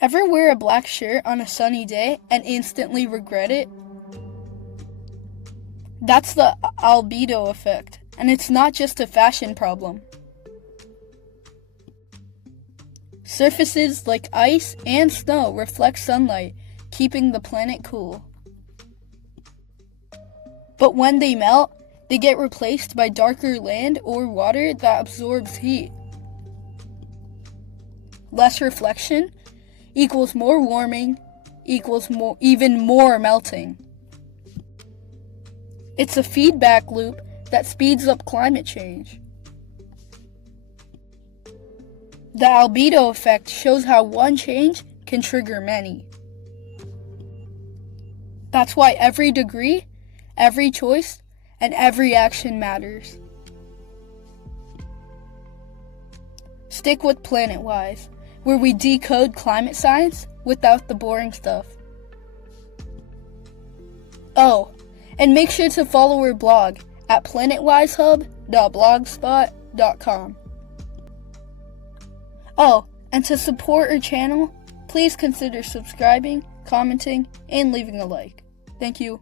Ever wear a black shirt on a sunny day and instantly regret it? That's the albedo effect, and it's not just a fashion problem. Surfaces like ice and snow reflect sunlight, keeping the planet cool. But when they melt, they get replaced by darker land or water that absorbs heat. Less reflection equals more warming, equals even more melting. It's a feedback loop that speeds up climate change. The albedo effect shows how one change can trigger many. That's why every degree, every choice, and every action matters. Stick with PlanetWise, where we decode climate science without the boring stuff. Oh, and make sure to follow our blog at planetwisehub.blogspot.com. Oh, and to support our channel, please consider subscribing, commenting, and leaving a like. Thank you.